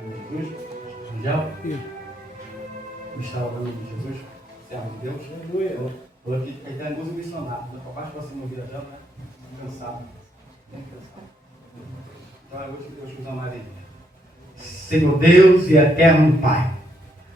Jesus, Angel, me está o nome de Jesus, servo de Deus. Aleluia. Estou aqui, aí tem alguns missionários, né? Papai, você não viajando, né? Cansado, bem cansado. Então eu vou te usar Maria. Senhor Deus e eterno Pai,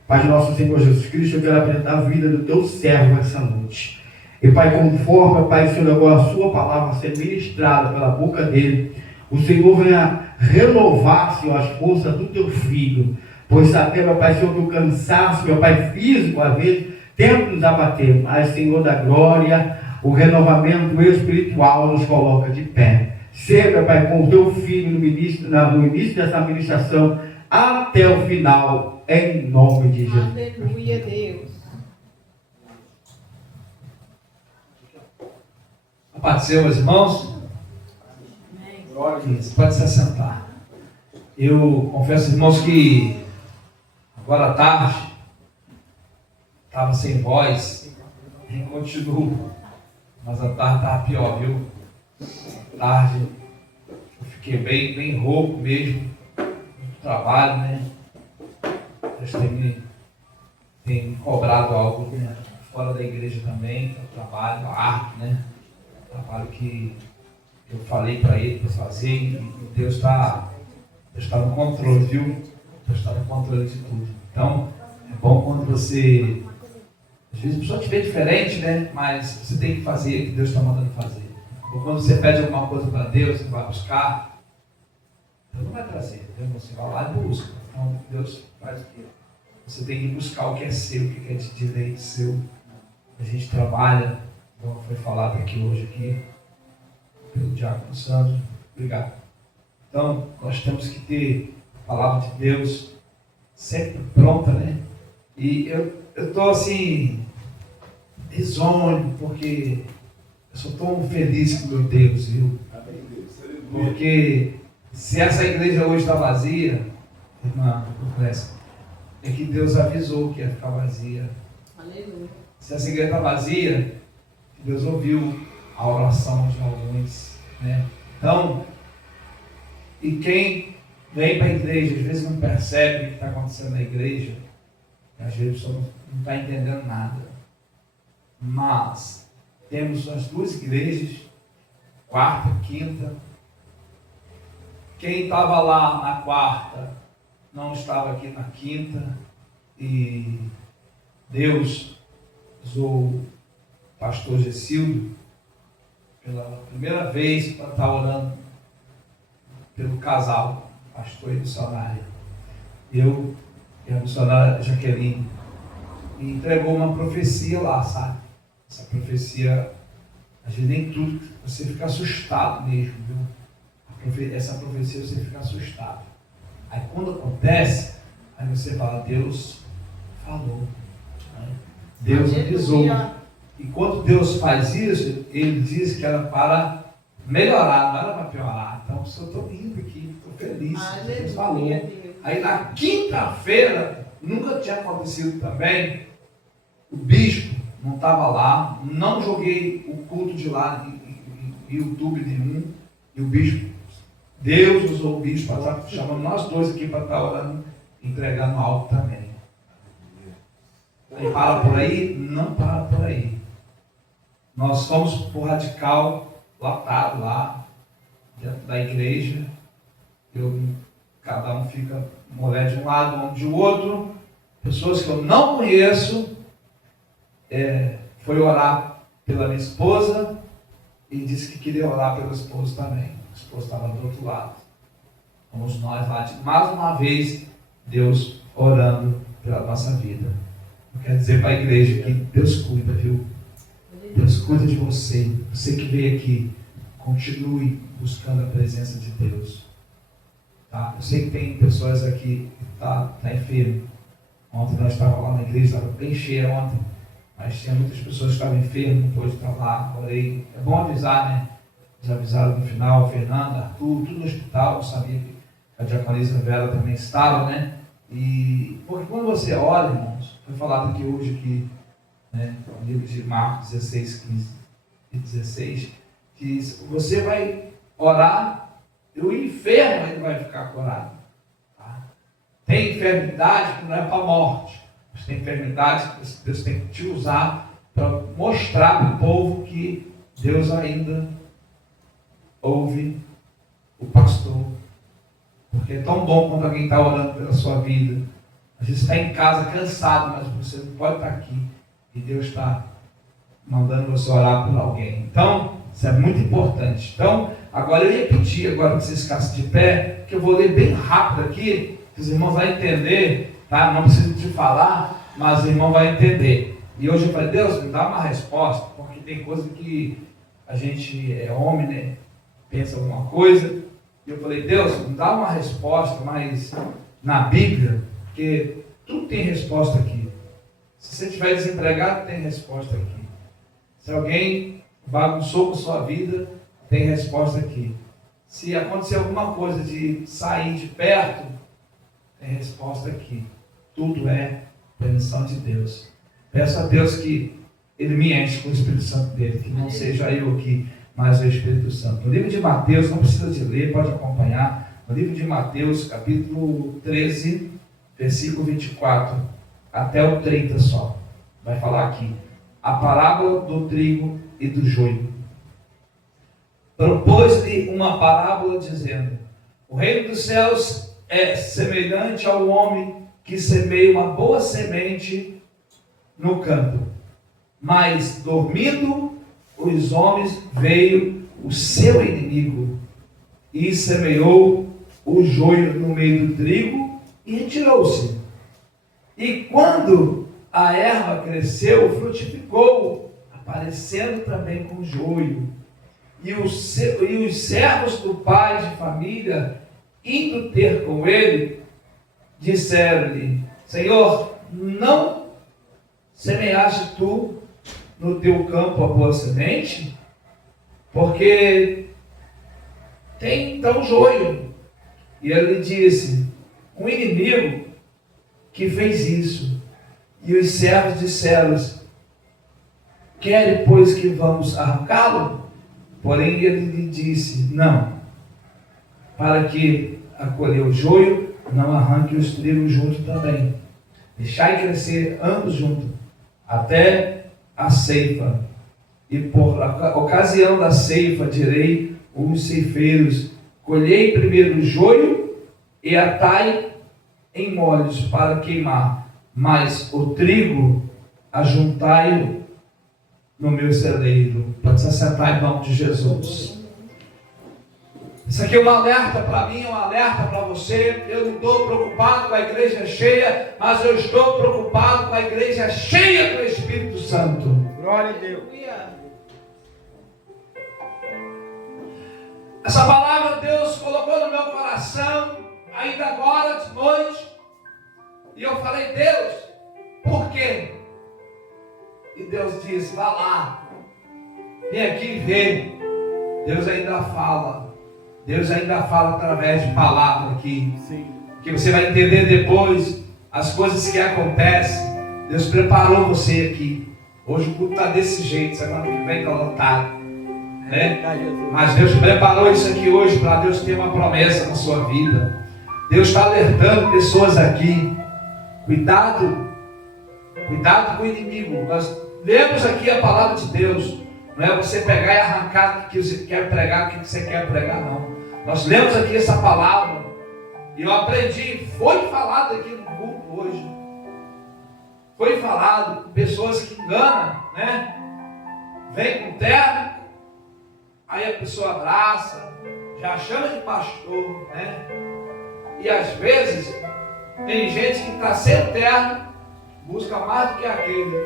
Pai de nosso Senhor Jesus Cristo, eu quero apresentar a vida do teu servo essa noite. E Pai, conforme, Pai, Senhor, agora a sua palavra ser ministrada pela boca dele, o Senhor venha renovar, Senhor, as forças do teu filho. Pois sabemos, meu Pai, Senhor, que o cansaço, meu Pai, físico, às vezes, tenta nos abater. Mas, Senhor da glória, o renovamento espiritual nos coloca de pé. Seja, meu Pai, com o teu filho no início dessa ministração, até o final, em nome de Jesus. Aleluia, Deus. A paz do Senhor, meus irmãos. Glória a Deus. Pode se assentar. Eu confesso, irmãos, que agora à tarde estava sem voz e continuo, mas a tarde estava pior, viu? À tarde eu fiquei bem rouco mesmo do trabalho, né? Deus tem me cobrado algo, né? Fora da igreja também, o trabalho, a arte, né? O trabalho que eu falei para ele para fazer, e Deus está no controle, viu? Deus está no controle de tudo. Então, é bom quando você, às vezes a pessoa te vê diferente, né? Mas você tem que fazer o que Deus está mandando fazer. Ou quando você pede alguma coisa para Deus, você vai buscar, Deus não vai trazer, você vai lá e busca. Então, Deus faz o quê? Você tem que buscar o que é seu, o que é de direito seu. A gente trabalha, como foi falado aqui hoje pelo Diácono Sandro. Obrigado. Então, nós temos que ter a palavra de Deus sempre pronta, né? E eu estou assim, risonho, porque eu sou tão feliz com meu Deus, viu? Porque se essa igreja hoje está vazia, irmã, é que Deus avisou que ia ficar vazia. Aleluia. Se essa igreja está vazia, Deus ouviu a oração de alguns, né? Então, e quem vem para a igreja, às vezes não percebe o que está acontecendo na igreja, às vezes só não está entendendo nada. Mas temos as duas igrejas, quarta, quinta. Quem estava lá na quarta não estava aqui na quinta, e Deus usou o pastor Gessildo pela primeira vez para estar orando pelo casal, pastor e missionária. Eu e a missionária Jaqueline, e entregou uma profecia lá, sabe? Essa profecia, às vezes nem tudo, você fica assustado mesmo, viu? Essa profecia você fica assustado. Aí quando acontece, aí você fala, Deus falou, né? Deus avisou. E quando Deus faz isso, Ele diz que era para melhorar, não era para piorar. Então, eu estou rindo aqui, estou feliz. Deus falou. Aí na quinta-feira, nunca tinha acontecido também, o bispo não estava lá, não joguei o culto de lá em YouTube nenhum, e o bispo, Deus usou o bispo para estar chamando nós dois aqui para estar orando, entregando algo também. Aí para por aí? Não para por aí. Nós fomos para o Radical, lotado lá, dentro da igreja. Cada um fica mulher de um lado, homem de outro. Pessoas que eu não conheço, foi orar pela minha esposa e disse que queria orar pelo esposo também. O esposo estava do outro lado. Vamos nós lá, mais uma vez, Deus orando pela nossa vida. Eu quero dizer para a igreja que Deus cuida, viu? Deus cuida de você. Você que veio aqui, continue buscando a presença de Deus. Tá? Eu sei que tem pessoas aqui que tá enfermo. Ontem nós estávamos lá na igreja, estava bem cheia ontem, mas tinha muitas pessoas que estavam enfermas, não pôde estar lá. Orei. É bom avisar, né? Eles avisaram no final, Fernando, Arthur, tudo no hospital. Eu sabia que a diaconisa Vera também estava, né? E porque quando você ora, irmãos, foi falado aqui hoje né, no livro de Marcos 16, 15 e 16, que você vai orar e o enfermo ele vai ficar curado. Tá? tem enfermidade que não é para a morte. Mas tem enfermidade que Deus tem que te usar para mostrar para o povo que Deus ainda ouve o pastor. Porque é tão bom quando alguém está orando pela sua vida. Às vezes está em casa cansado, mas você não pode estar aqui. E Deus está mandando você orar por alguém. Então, isso é muito importante. Então, agora eu ia pedir agora que vocês ficassem de pé, que eu vou ler bem rápido aqui, que os irmãos vão entender, tá? Não preciso te falar, mas os irmãos vão entender. E hoje eu falei, Deus, me dá uma resposta, porque tem coisa que a gente é homem, né? Pensa alguma coisa. E eu falei, Deus, me dá uma resposta, mas na Bíblia, porque tudo tem resposta aqui. Se você estiver desempregado, tem resposta aqui. Se alguém bagunçou com sua vida, tem resposta aqui. Se acontecer alguma coisa de sair de perto, tem resposta aqui. Tudo é permissão de Deus. Peço a Deus que Ele me enche com o Espírito Santo dele, que não seja eu aqui, mas o Espírito Santo. No livro de Mateus, não precisa de ler, pode acompanhar. No livro de Mateus, capítulo 13, versículo 24, até o 30 só. Vai falar aqui. A parábola do trigo e do joio. Propôs-lhe uma parábola dizendo: o reino dos céus é semelhante ao homem que semeia uma boa semente no campo. Mas, dormindo os homens, veio o seu inimigo e semeou o joio no meio do trigo e retirou-se. E quando a erva cresceu, frutificou, aparecendo também com joio. E os servos do pai de família, indo ter com ele, disseram-lhe: Senhor, não semeaste tu no teu campo a boa semente? Porque tem então joio. E ele lhe disse: um inimigo que fez isso. E os servos disseram: quer, pois, que vamos arrancá-lo? Porém ele lhe disse: não, para que acolher o joio, não arranque os trigos junto também. Deixai crescer ambos juntos, até a ceifa. E por ocasião da ceifa, direi os ceifeiros: colhei primeiro o joio e atai em molhos para queimar, mas o trigo ajuntai-o no meu celeiro. Pode se assentar em nome de Jesus. Isso aqui é um alerta para mim, um alerta para você. Eu não estou preocupado com a igreja cheia, mas eu estou preocupado com a igreja cheia do Espírito Santo. Glória a Deus. Essa palavra Deus colocou no meu coração, ainda agora de noite. E eu falei: Deus, por quê? E Deus disse: vá lá, vem aqui e vê. Deus ainda fala. Deus ainda fala através de palavra aqui. Sim. Que você vai entender depois as coisas que acontecem. Deus preparou você aqui. Hoje o culto está desse jeito, semana que vem está lotado, né? Mas Deus preparou isso aqui hoje para Deus ter uma promessa na sua vida. Deus está alertando pessoas aqui. Cuidado com o inimigo. Nós lemos aqui a palavra de Deus. Não é você pegar e arrancar o que você quer pregar, o que você quer pregar, não. Nós lemos aqui essa palavra e eu aprendi, foi falado aqui no culto hoje. Foi falado, pessoas que enganam, né? Vem com terno, aí a pessoa abraça, já chama de pastor, né? E às vezes tem gente que está sem terno, busca mais do que aquele.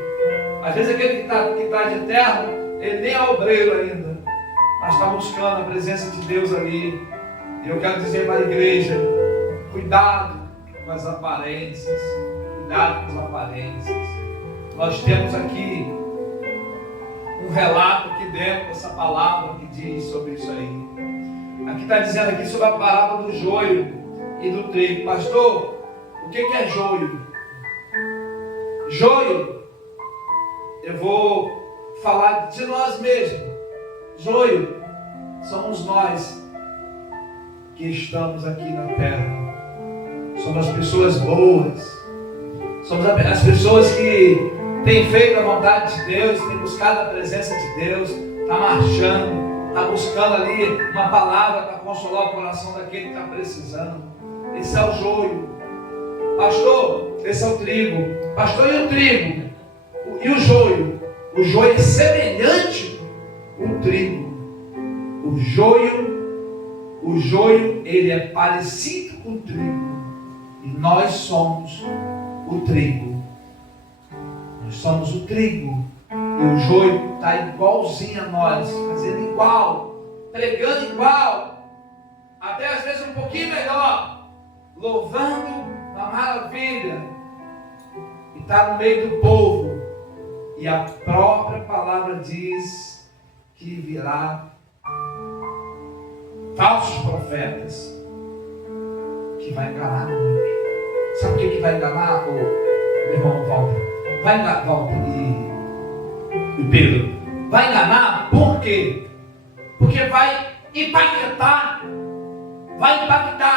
Às vezes aquele que está de terno, ele nem é obreiro ainda, mas está buscando a presença de Deus ali. E eu quero dizer para a igreja: cuidado com as aparências. Cuidado com as aparências. Nós temos aqui um relato aqui dentro dessa palavra que diz sobre isso aí. Aqui está dizendo aqui sobre a parábola do joio e do trigo. Pastor, o que é joio? Joio, eu vou falar de nós mesmos. Joio somos nós que estamos aqui na terra. somos as pessoas boas, somos as pessoas que têm feito a vontade de Deus, têm buscado a presença de Deus, está marchando, está buscando ali uma palavra para consolar o coração daquele que está precisando. Esse é o joio. Pastor, esse é o trigo. Pastor, e o trigo? E o joio? O joio é semelhante ao trigo. O joio, ele é parecido com o trigo. E nós somos o trigo. Nós somos o trigo. E o joio está igualzinho a nós, fazendo igual, pregando igual, até às vezes um pouquinho melhor, louvando uma maravilha. E está no meio do povo. E a própria palavra diz que virá falsos profetas que vai enganar muito. Sabe o que vai enganar, meu irmão Walter? Vai enganar, Walter e Pedro. Vai enganar por quê? Porque vai impactar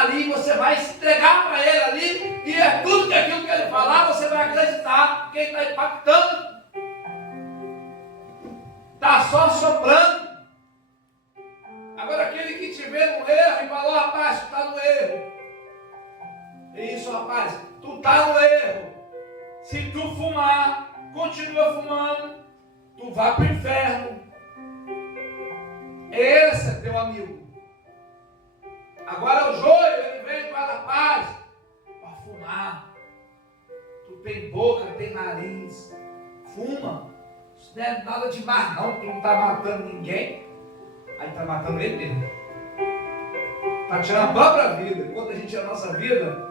ali, você vai se entregar para ele ali, e é tudo que aquilo que ele falar, você vai acreditar, porque ele está impactando. Está só soprando. Agora aquele que te vê no erro e falou, rapaz, tu está no erro. É isso, rapaz, tu está no erro. Se tu fumar, continua fumando, tu vai para o inferno. Esse é teu amigo. Agora o joio, ele vem para a paz, para fumar. Tu tem boca, tem nariz, fuma. Isso não é nada demais não, tu não está matando ninguém. Aí está matando ele mesmo. Está tirando a própria vida. Enquanto a gente tira a nossa vida,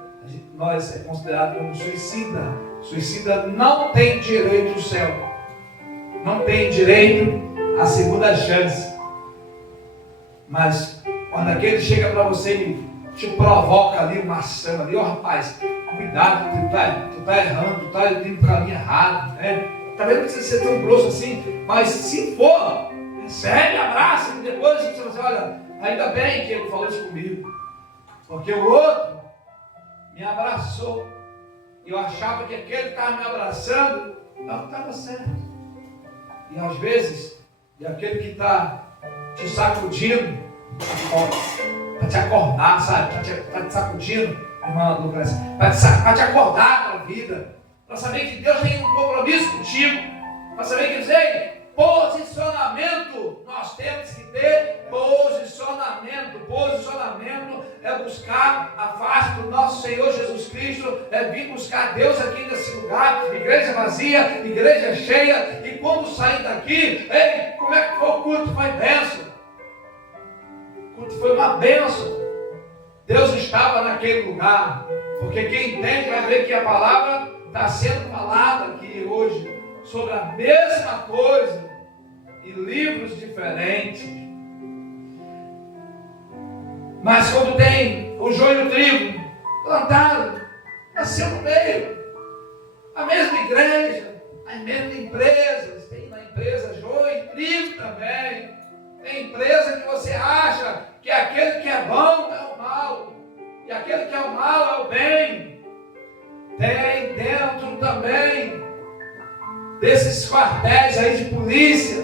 nós é considerado como suicida. Suicida não tem direito ao céu. Não tem direito à segunda chance. Mas quando aquele chega para você e te provoca ali uma ação ali, rapaz, cuidado, tu tá errando, tu tá indo para o caminho errado, né? Talvez não precisa ser tão grosso assim, mas se for, recebe, abraça, e depois a gente vai dizer, olha, ainda bem que ele falou isso comigo, porque o outro me abraçou, e eu achava que aquele que estava me abraçando não estava certo. E às vezes, aquele que está te sacudindo, para te acordar, sabe? Está te sacudindo, irmã Lucas, para te acordar para a vida, para saber que Deus tem um compromisso contigo, para saber que dizer, posicionamento, nós temos que ter posicionamento. Posicionamento é buscar a face do nosso Senhor Jesus Cristo, é vir buscar Deus aqui nesse lugar, igreja vazia, igreja cheia, e quando sair daqui, ei, como é que foi o culto? Foi bênção. O culto foi uma bênção. Deus estava naquele lugar, porque quem entende vai ver que a palavra está sendo falada aqui hoje sobre a mesma coisa em livros diferentes. Mas quando tem o joio e o trigo plantado, nasceu no meio, a mesma igreja, as mesmas empresas, tem na empresa joio e trigo também. Tem empresa que você acha que aquele que é bom é o mal, e aquele que é o mal é o bem. Tem dentro também desses quartéis aí de polícia,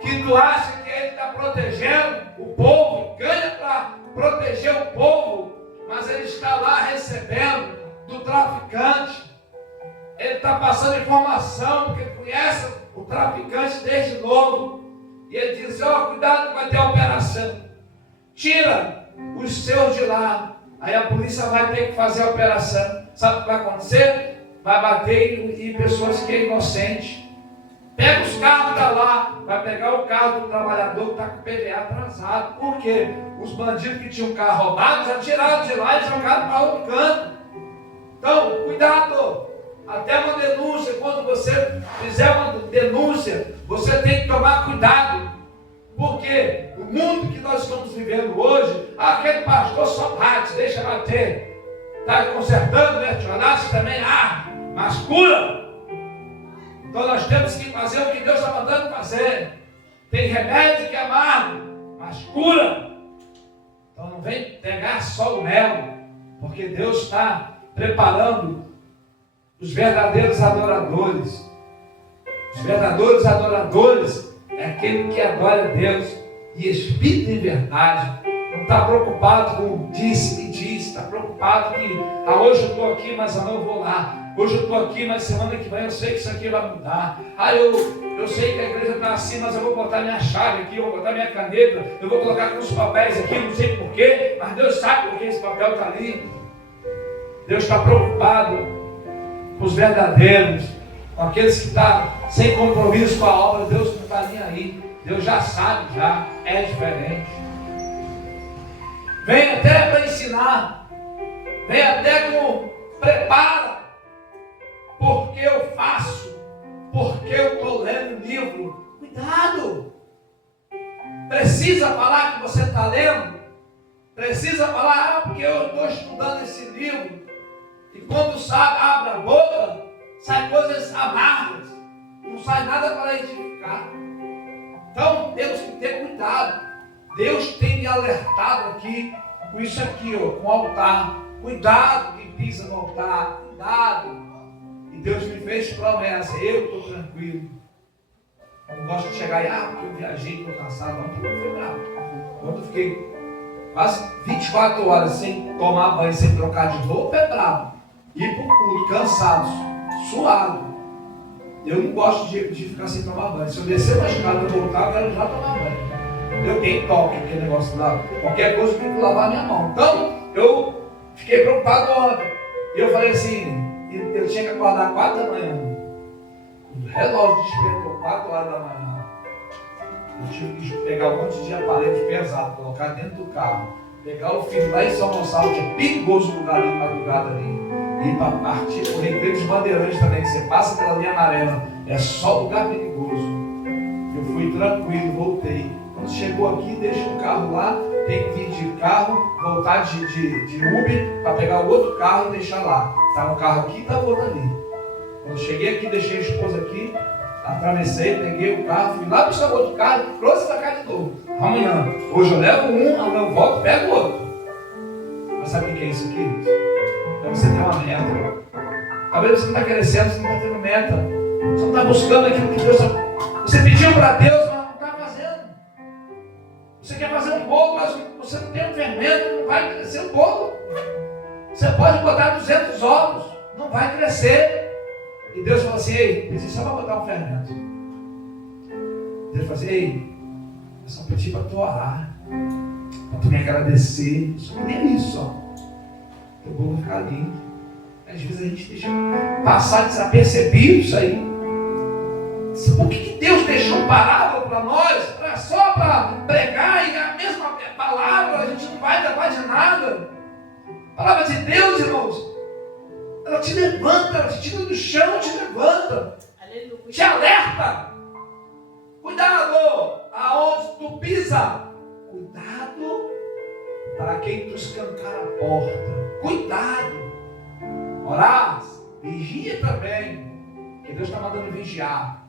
que tu acha que ele está protegendo o povo, ganha para proteger o povo, mas ele está lá recebendo do traficante. Ele está passando informação, porque conhece o traficante desde novo, e ele diz, cuidado que vai ter operação, tira os seus de lá. Aí a polícia vai ter que fazer a operação. Sabe o que vai acontecer? Vai bater em pessoas que é inocente. Pega os carros da lá, vai pegar o carro do trabalhador que está com o PVA atrasado. Por quê? Os bandidos que tinham carro roubado já tiraram de lá e jogaram para outro canto. Então, cuidado. Até uma denúncia, quando você fizer uma denúncia, você tem que tomar cuidado. Porque o mundo que nós estamos vivendo hoje, aquele pastor só bate, deixa bater. Está consertando, vertiolagem também, mas cura. Então nós temos que fazer o que Deus está mandando fazer. Tem remédio que é amargo, mas cura. Então não vem pegar só o mel. Porque Deus está preparando os verdadeiros adoradores. Os verdadeiros adoradores é aquele que adora a Deus em espírito e verdade. Não está preocupado com disse e disse, está preocupado que hoje eu estou aqui, mas amanhã eu vou lá. Hoje eu estou aqui, mas semana que vem eu sei que isso aqui vai mudar. Eu sei que a igreja está assim, mas eu vou botar minha chave aqui, eu vou botar minha caneta, eu vou colocar com os papéis aqui, não sei porquê, mas Deus sabe por que esse papel está ali. Deus está preocupado com os verdadeiros, com aqueles que estão sem compromisso com a obra. Deus não está nem aí. Deus já sabe, já é diferente. Vem até para ensinar, vem até com prepara, porque eu faço, porque eu estou lendo o livro. Cuidado! Precisa falar que você está lendo? Precisa falar, porque eu estou estudando esse livro. E quando sabe, abre a boca, sai coisas amargas, não sai nada para edificar. Então temos que ter cuidado. Deus tem me alertado aqui com isso aqui, ó, com o altar. Cuidado quem pisa no altar, cuidado. E Deus me fez promessa, eu estou tranquilo. Eu não gosto de chegar e, porque eu viajei, estou cansado. Não, porque eu fui bravo. Quando eu fiquei quase 24 horas sem tomar banho, sem trocar de roupa, é bravo. Ir para o culto, cansado, suado. Eu não gosto de ficar sem tomar banho. Se eu descer na escada e voltar, eu quero já tomar banho. Eu tenho toque, aquele negócio lá. Qualquer coisa eu tenho que lavar minha mão. Então, eu fiquei preocupado ontem. E eu falei assim, eu tinha que acordar 4 da manhã. O relógio despertou 4 horas da manhã. Eu tive que pegar um monte de aparelhos pesados, colocar dentro do carro. Pegar o filho lá em São Gonçalo, que é perigoso o lugar ali, madrugada ali. E para partir o Recreio dos Bandeirantes também, que você passa pela linha amarela. É só lugar perigoso. Eu fui tranquilo, voltei. Quando chegou aqui, deixei o carro lá, tem que vir de carro, voltar de Uber para pegar o outro carro e deixar lá. Está um carro aqui e está o outro ali. Quando cheguei aqui, deixei a esposa aqui, atravessei, peguei o carro, fui lá buscar o outro carro e trouxe para cá de novo. Amanhã, hoje eu levo um, amanhã eu volto e pego o outro. Mas sabe o que é isso aqui? É você ter uma meta. Talvez você não está crescendo, você não está tendo meta. Você não está buscando aquilo que Deus... Você pediu para Deus, mas não está fazendo. Você quer fazer um bolo, mas você não tem um fermento, não vai crescer o bolo. Você pode botar 200 ovos, não vai crescer. E Deus fala assim, ei, pedi só para botar um fermento. Deus fala assim, ei, eu só pedi para tu orar, para tu me agradecer. Só nem isso, ó. O bolo vai ficar lindo. Às vezes a gente deixa passar desapercebido isso aí. Por que Deus deixou parábola para nós? Só para pregar e a mesma palavra, a gente não vai levar de nada. A palavra de Deus, irmãos, ela te levanta, ela te tira do chão, te levanta. Aleluia. Te alerta. Cuidado aonde tu pisa. Cuidado para quem tu escancar a porta. Cuidado. Orar, vigia também, que Deus está mandando vigiar.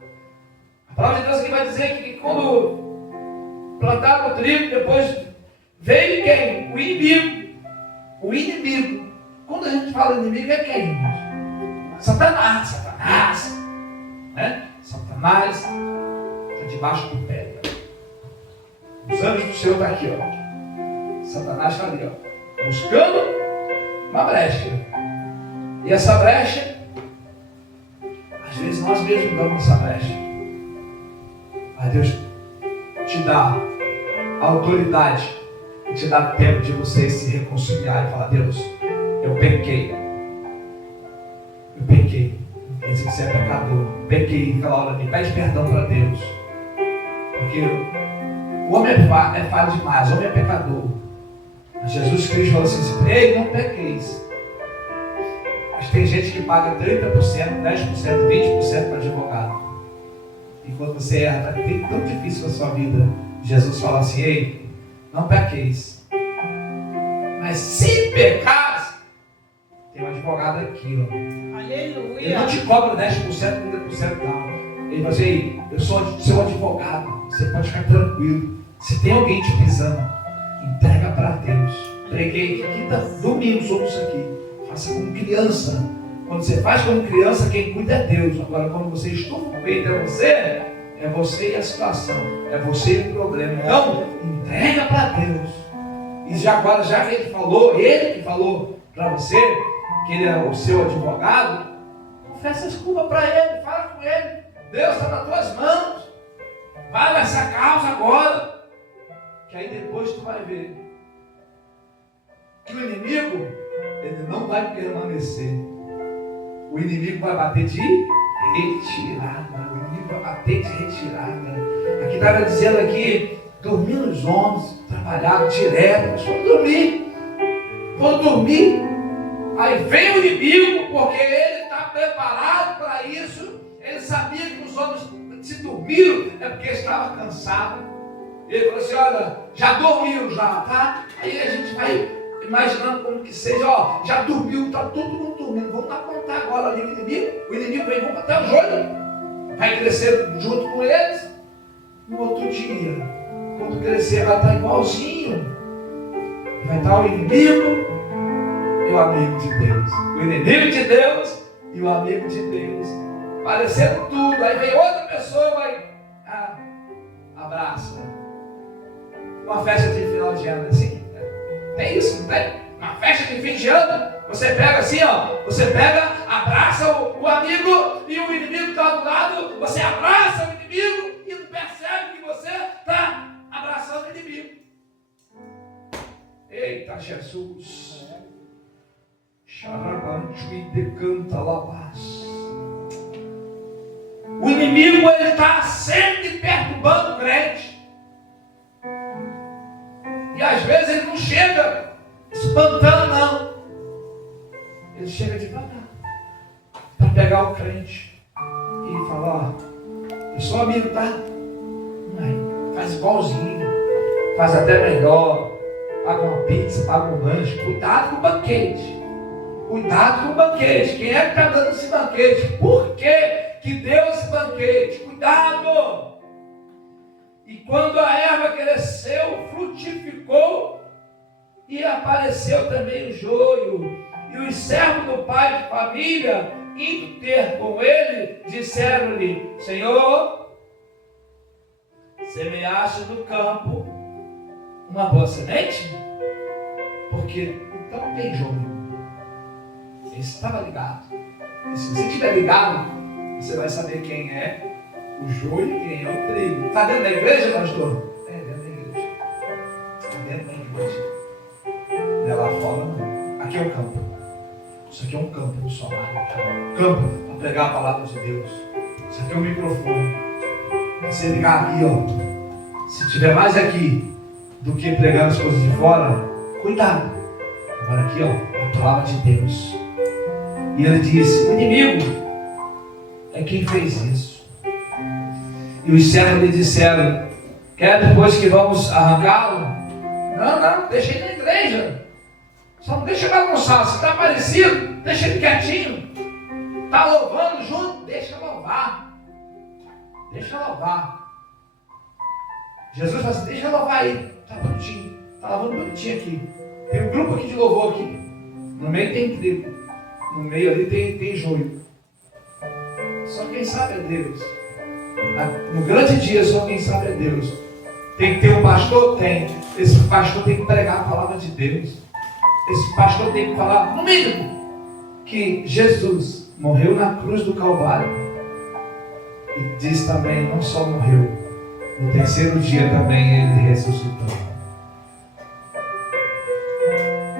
A palavra de Deus aqui vai dizer que quando plantaram o trigo, depois veio quem? O inimigo. O inimigo. Quando a gente fala inimigo, é quem? Satanás. Né? Satanás está debaixo do pé. Os anjos do Senhor estão aqui, ó. Satanás está ali, ó, buscando uma brecha. E essa brecha, às vezes nós mesmos damos essa brecha. Mas Deus te dá a autoridade e te dá tempo de você se reconciliar e falar, Deus, eu pequei. Eu pequei. Quer dizer que você é pecador. Pequei naquela hora ali. Pede perdão para Deus. Porque o homem é falho demais, o homem é pecador. Mas Jesus Cristo falou assim, ei, não pequeis. Mas tem gente que paga 30%, 10%, 20% para advogado. E quando você erra, está tão difícil a sua vida. Jesus fala assim, ei, não pequeis. Mas se pecares, tem um advogado aqui, ó. Aleluia. Ele não te cobra 10%, 30% não. Ele fala assim, ei, eu sou seu advogado. Você pode ficar tranquilo. Se tem alguém te pisando, entrega para Deus. Preguei quinta, domingo sobre isso aqui. Faça como criança. Quando você faz como criança, quem cuida é Deus. Agora, quando você estufa o peito, é você e a situação, é você e o problema. Então, entrega para Deus. E já agora, já que ele que falou para você, que ele é o seu advogado, confessa a desculpa para ele, fala com ele. Deus está nas tuas mãos. Vai nessa causa agora. Que aí depois tu vai ver que o inimigo, ele não vai permanecer. O inimigo vai bater de retirada. O inimigo vai bater de retirada. Aqui estava dizendo aqui, dormindo os homens, trabalharam direto, mas foram dormir. Aí vem o inimigo, porque ele está preparado para isso. Ele sabia que os homens se dormiram, é porque estava cansado. Ele falou assim, olha, já dormiu já, tá? Aí a gente vai imaginando como que seja, ó, já dormiu, está todo mundo dormindo. Vamos apontar agora ali o inimigo vem, vamos até o joelho. Vai crescer junto com eles. No outro dia, quando crescer, vai estar igualzinho. Vai estar o inimigo e o amigo de Deus. O inimigo de Deus e o amigo de Deus. Parecendo tudo. Aí vem outra pessoa, vai, abraça. Uma festa de final de ano, assim. Tem isso, não tem? Uma festa de fim de ano. Você pega assim, ó. Você pega, abraça o amigo e o inimigo está do lado. Você abraça o inimigo e não percebe que você está abraçando o inimigo. Eita Jesus. O inimigo, ele está sempre perturbando o crente. E às vezes ele não chega espantando, não. Ele chega devagar para pegar o crente e falar, ó, eu sou amigo, tá? Não, faz igualzinho, faz até melhor, paga uma pizza, paga um lanche. Cuidado com o banquete. Cuidado com o banquete. Quem é que está dando esse banquete? Por que deu esse banquete? Cuidado! E quando a erva cresceu, frutificou e apareceu também o joio. E os servos do pai de família, indo ter com ele, disseram-lhe, Senhor, semeaste no campo uma boa semente? Porque então tem joio. Ele estava ligado. E se você estiver ligado, você vai saber quem é o joio e quem é o trigo. Está dentro da igreja, pastor? É, dentro da igreja. Está dentro da igreja. Não é lá fora, não. Aqui é o campo. Isso aqui é um campo no solar. Campo para pregar a palavra de Deus. Isso aqui é um microfone. Você ligar aqui, ó. Se tiver mais aqui do que pregando as coisas de fora, cuidado. Agora aqui, ó, é a palavra de Deus. E ele disse, o inimigo é quem fez isso. E os servos lhe disseram, quer depois que vamos arrancá-lo? Não, deixa ele na igreja. Só não deixa bagunçar. Se está parecido, deixa ele quietinho. Está louvando junto, deixa louvar. Deixa louvar. Jesus falou assim, deixa louvar aí. Está bonitinho. Está lavando bonitinho aqui. Tem um grupo aqui de louvor aqui. No meio tem trigo. No meio ali tem joio. Só quem sabe é Deus. No grande dia, só quem sabe é Deus. Tem que ter um pastor? Tem. Esse pastor tem que pregar a palavra de Deus. Esse pastor tem que falar, no mínimo, que Jesus morreu na cruz do Calvário. E diz também, não só morreu, no terceiro dia também ele ressuscitou.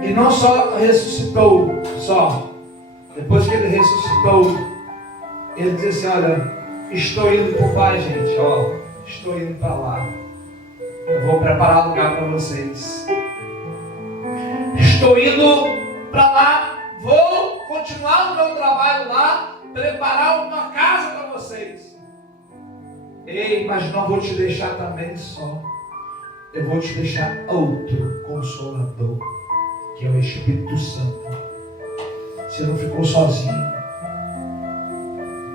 E não só ressuscitou, depois que ele ressuscitou, ele disse assim, olha, estou indo para o Pai, gente, ó, estou indo para lá. Eu vou preparar lugar para vocês. Estou indo para lá, vou continuar o meu trabalho lá, preparar uma casa para vocês. Ei, mas não vou te deixar também só. Eu vou te deixar outro Consolador, que é o Espírito Santo. Você não ficou sozinho.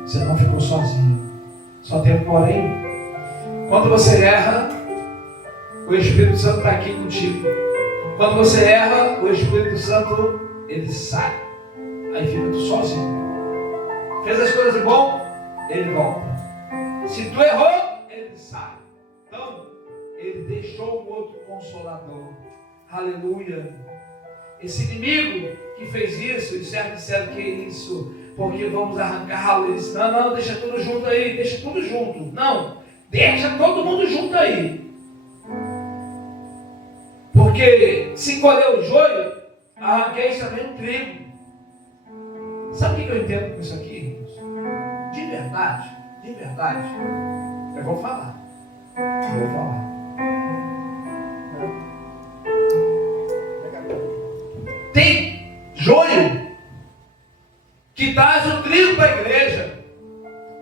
Você não ficou sozinho. Só tem um porém. Quando você erra, o Espírito Santo está aqui contigo. Quando você erra, o Espírito Santo, ele sai. Aí fica tu sozinho. Fez as coisas de bom, ele volta. Se tu errou, ele sai. Então, ele deixou o outro consolador. Aleluia. Esse inimigo que fez isso, e certo disseram que é isso, porque vamos arrancá-lo. Ele disse, não, deixa tudo junto aí, deixa tudo junto. Não, deixa todo mundo junto aí. Porque se colher o joio, arranqueis também o trigo. Sabe o que eu entendo com isso aqui, irmãos? De verdade, eu vou falar. Tem joio que traz o trigo para a igreja,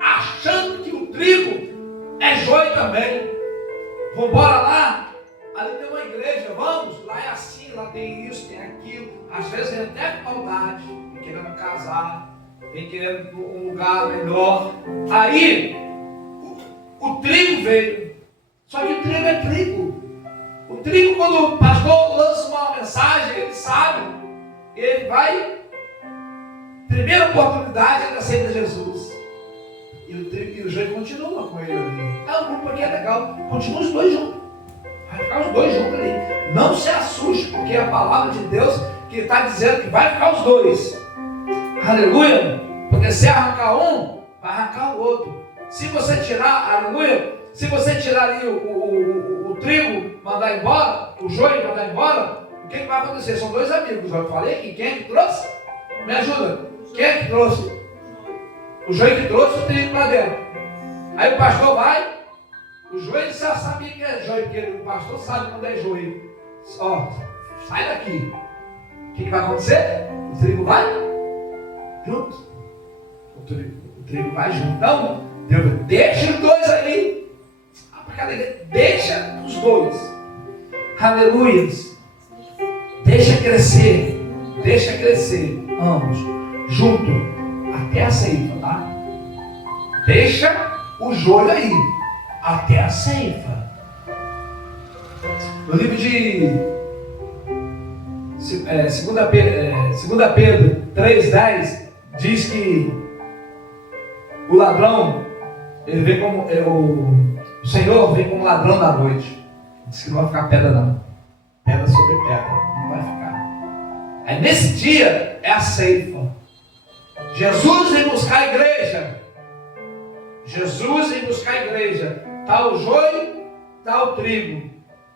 achando que o trigo é joio também. Vamos embora lá? Ali tem uma igreja, vamos? Lá é assim, lá tem isso, tem aquilo. Às vezes vem até com maldade, vem querendo casar, vem querendo um lugar melhor. Aí, o trigo veio. Só que o trigo é trigo. O trigo, quando o pastor lança uma mensagem, ele sabe. Ele vai, primeira oportunidade, ele aceita Jesus. E o trigo e o joio continuam com ele ali. É um grupo aqui, é legal. Continua os dois juntos. Vai ficar os dois juntos ali. Não se assuste, porque é a palavra de Deus que está dizendo que vai ficar os dois. Aleluia. Porque se arrancar um, vai arrancar o outro. Se você tirar, aleluia, se você tirar ali o trigo, mandar embora, o joio mandar embora, o que vai acontecer? São dois amigos. Eu falei que quem é que trouxe? Me ajuda. Quem é que trouxe? O joio que trouxe o trigo para dentro. Aí o pastor vai, o joio já sabia que é joio, porque o pastor sabe quando é joio. Ó, sai daqui. O que vai acontecer? O trigo vai junto. O trigo vai junto. Então, Deus deixa os dois aí. Deixa os dois. Aleluia. Deixa crescer ambos junto até a ceifa, tá? Deixa o joio aí até a ceifa. No livro de 2 Pedro 3,10 diz que o ladrão, ele vem como o Senhor vem como ladrão da noite. Diz que não vai ficar pedra não. Pedra sobre pedra, não vai ficar. Aí nesse dia é a ceifa. Jesus vem buscar a igreja. Jesus vem buscar a igreja. Está o joio, está o trigo.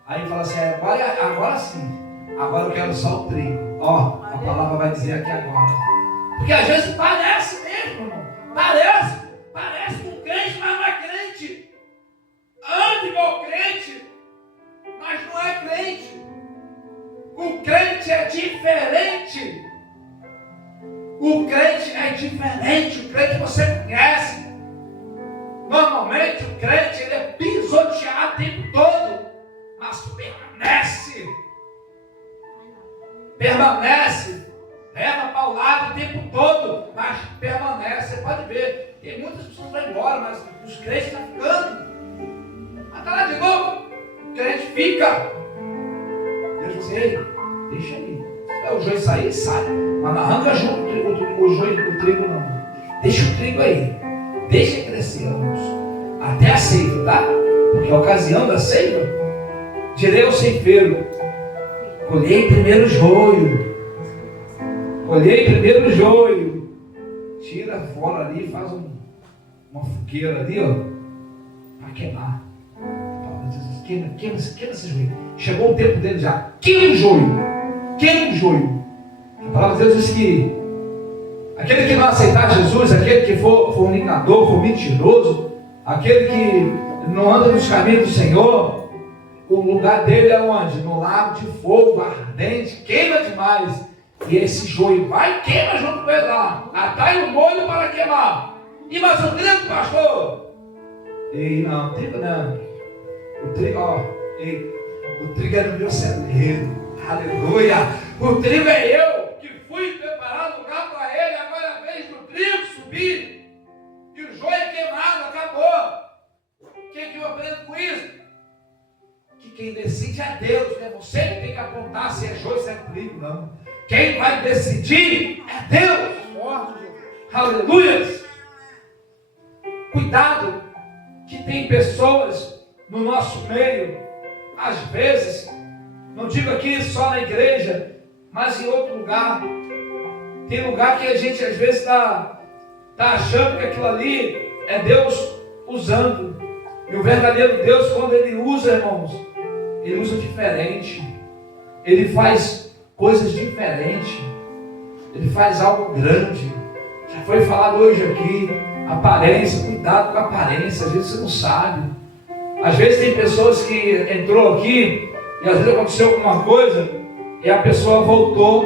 Aí fala assim, agora sim. Agora eu quero só o trigo. Ó, a palavra vai dizer aqui agora. Porque às vezes parece mesmo, irmão. Parece com crente, mas não é crente. Anda igual crente, mas não é crente. O crente é diferente. O crente é diferente. O crente você conhece. Normalmente o crente ele é pisoteado o tempo todo, mas permanece, leva para o lado o tempo todo, mas permanece. Você pode ver, tem muitas pessoas que vão embora, mas os crentes estão ficando. Mas está lá de novo, o crente fica. Deus diz, ei, deixa aí. O joio sair, sai. Mas não arranca junto o joio do trigo, não. Deixa o trigo aí. Deixa crescer, irmãos. Até a ceifa, tá? Porque a ocasião da ceifa, direi ao ceifeiro: colhei primeiro o joio. Tira fora ali, faz uma fogueira ali, ó, para queimar. Queima esse joio. Chegou o tempo dele já. Queima o joio. A palavra de Deus diz que aquele que não aceitar Jesus, aquele que for fornicador, for mentiroso, aquele que não anda nos caminhos do Senhor, o lugar dele é onde? No lago de fogo ardente, queima demais. E esse joio vai e queima junto com ele lá. Atrai o molho para queimar. E mas o trigo, pastor? Ei, não, trigo não. O trigo, ó, o trigo é no meu celeiro. Aleluia. O trigo é eu que fui preparar lugar para ele. Agora é a vez do trigo subir. E o joio é queimado, acabou. O que eu aprendo com isso? Que quem decide é Deus, não é você que tem que que apontar se é joio, se é trigo, não. Quem vai decidir é Deus. Aleluia. Cuidado, que tem pessoas no nosso meio, às vezes, não digo aqui só na igreja, mas em outro lugar. Tem lugar que a gente às vezes está achando que aquilo ali é Deus usando. E o verdadeiro Deus, quando Ele usa, irmãos, Ele usa diferente. Ele faz coisas diferentes. Ele faz algo grande. Já foi falado hoje aqui, aparência, cuidado com a aparência, às vezes você não sabe. Às vezes tem pessoas que entrou aqui e às vezes aconteceu alguma coisa e a pessoa voltou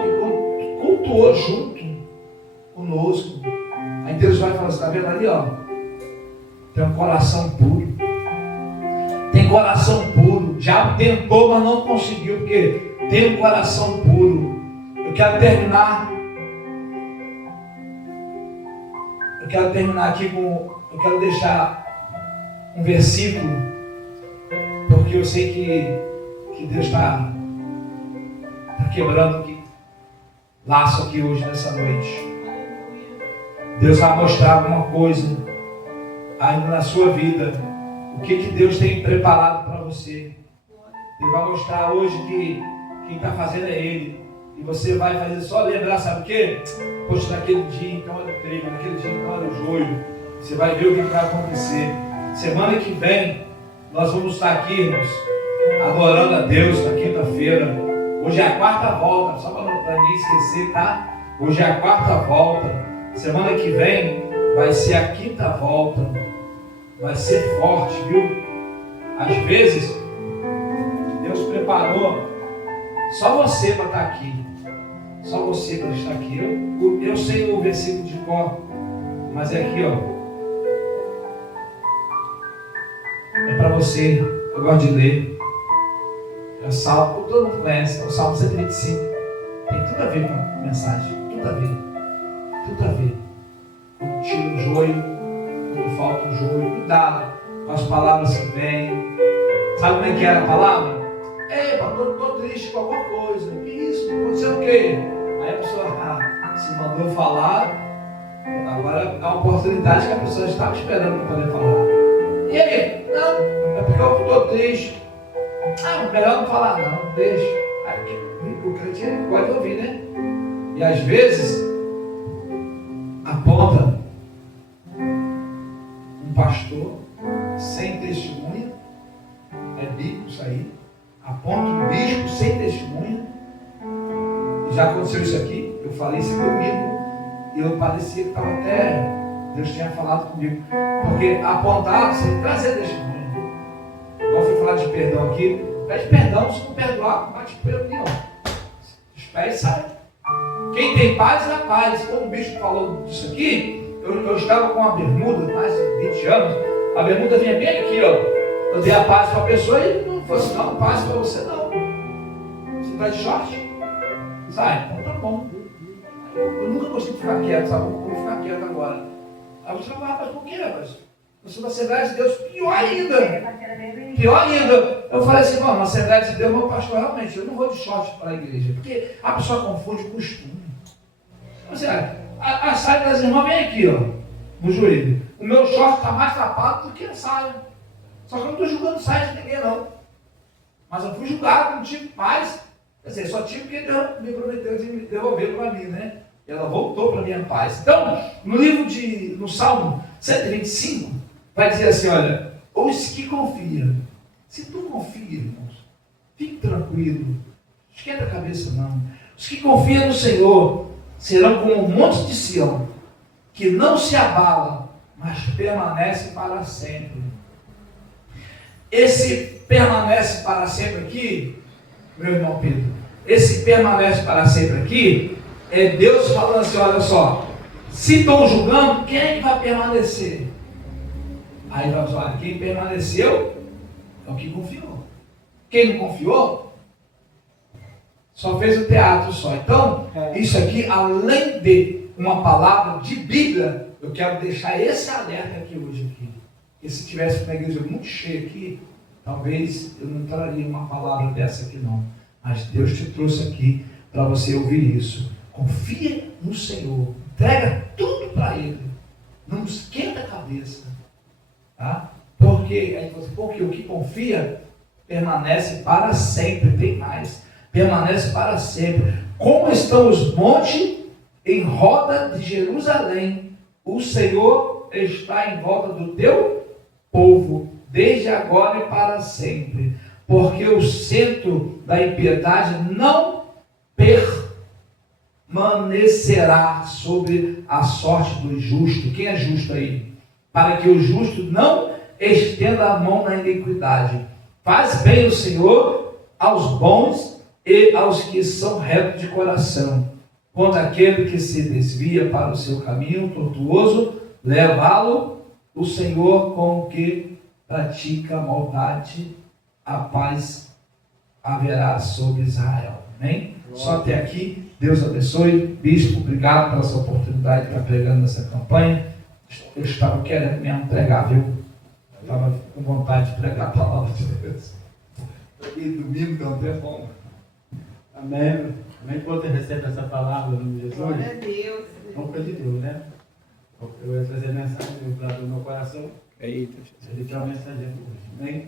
e cultuou junto conosco. Aí Deus vai falar, está vendo ali, ó? Tem um coração puro. Tem coração puro. O diabo tentou, mas não conseguiu, porque tem um coração puro. Eu quero terminar aqui com... Eu quero deixar um versículo, porque eu sei que Deus está quebrando aqui, laço aqui hoje, nessa noite. Deus vai mostrar alguma coisa ainda na sua vida. O que Deus tem preparado para você. Ele vai mostrar hoje que quem está fazendo é Ele. E você vai fazer só lembrar, sabe o quê? Poxa, naquele dia então era o trigo, naquele dia então era o joio. Você vai ver o que vai acontecer. Semana que vem, nós vamos estar aqui, irmãos, adorando a Deus na quinta-feira. Hoje é a quarta volta, só para ninguém esquecer, tá? Hoje é a quarta volta. Semana que vem vai ser a quinta volta. Vai ser forte, viu? Às vezes, Deus preparou só você para estar aqui. Só você para estar aqui. Eu sei o versículo de cor, mas é aqui, ó. É para você. Eu gosto de ler. É o Salmo, todo mundo conhece. É o Salmo 125. Tem tudo a ver com a mensagem. Tudo a ver. Tudo a ver. Quando tira o joio, quando falta o joio, cuidado com as palavras que vêm. Sabe como é que era a palavra? Estou triste com alguma coisa. Que isso? Aconteceu o quê? Aí a pessoa se mandou falar. Agora é uma oportunidade que a pessoa estava esperando para poder falar. E aí? Não, é porque eu estou triste. Melhor não falar não, deixa. Aí, o crente pode ouvir, né? E às vezes aponta um pastor sem testemunha, é bíblico isso aí, aponta um bispo sem testemunha. Já aconteceu isso aqui, eu falei isso comigo e eu parecia que estava até, Deus tinha falado comigo, porque apontar sem trazer testemunha. Igual fui falar de perdão aqui, pede perdão, se não perdoar, bate pelo nenhum. Os pés saem. Quem tem paz é a paz. Quando o bispo falou disso aqui, eu estava com uma bermuda, mais de 20 anos, a bermuda vinha bem aqui, ó. Eu dei a paz para a pessoa e não falou assim, não, paz para você não. Você está de short? Sai, então tá bom. Eu nunca gostei de ficar quieto, sabe? Eu vou ficar quieto agora. Aí você fala, rapaz, por quê, rapaz? Eu sou da Assembleia de Deus, pior ainda. Pior ainda. Eu falei assim, na Assembleia de Deus, meu pastor, realmente, eu não vou de short para a igreja, porque a pessoa confunde o costume. Ou seja, a saia das irmãs vem aqui, ó, no joelho. O meu short está mais tapado do que a saia. Só que eu não estou julgando saia de ninguém, não. Mas eu fui julgado, não tive paz. Quer dizer, só tive porque Deus me prometeu de me devolver para mim, né? E ela voltou para a minha paz. Então, no Salmo 125, vai dizer assim, olha, os que confiam. Se tu confia, irmãos, fique tranquilo. Esquenta a cabeça, não. Os que confiam no Senhor serão como um monte de Sião, que não se abala, mas permanece para sempre. Esse permanece para sempre aqui, meu irmão Pedro, esse permanece para sempre aqui, é Deus falando assim, olha só, se estão julgando, quem é que vai permanecer? Aí vai falar, olha, quem permaneceu é o que confiou. Quem não confiou, só fez o teatro só. Então, isso aqui, além de uma palavra de Bíblia, eu quero deixar esse alerta aqui hoje. Porque se tivesse uma igreja muito cheia aqui, talvez eu não traria uma palavra dessa aqui não. Mas Deus te trouxe aqui para você ouvir isso. Confia no Senhor. Entrega tudo para Ele. Não esquenta a cabeça. Tá? Porque o que confia permanece para sempre. Tem mais. Permanece para sempre. Como estão os montes em roda de Jerusalém, o Senhor está em volta do teu povo, desde agora e para sempre. Porque o centro da impiedade não permanecerá sobre a sorte do justo. Quem é justo aí? Para que o justo não estenda a mão na iniquidade. Faz bem o Senhor aos bons e aos que são retos de coração. Contra aquele que se desvia para o seu caminho tortuoso, levá-lo o Senhor com o que pratica maldade, a paz haverá sobre Israel. Amém? Só até aqui. Deus abençoe. Bispo, obrigado pela sua oportunidade de estar pregando nessa campanha. Eu estava querendo mesmo pregar, viu? Eu estava com vontade de pregar a palavra de Deus. E domingo que eu não tenho fome. Amém. Amém. Quando você recebe essa palavra no nome de Jesus, Glória a Deus. vamos pedir Deus, né? Eu ia trazer a mensagem do meu coração. Eita. Ele tem uma mensagem hoje. Amém?